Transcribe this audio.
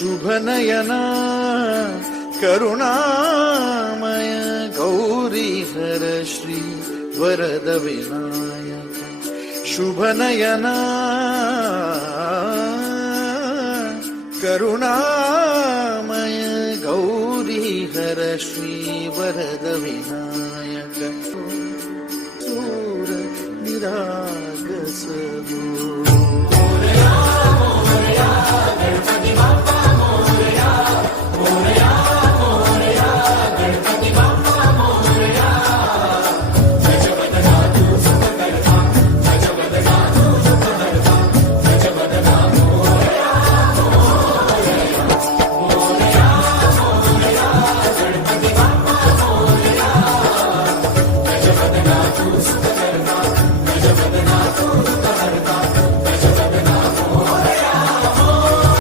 शुभनयना करुणामय गौरी हर श्री वरद विनायक शुभनयना करुणामय गौरी हर श्री वरद विनायक सूर निरागस हो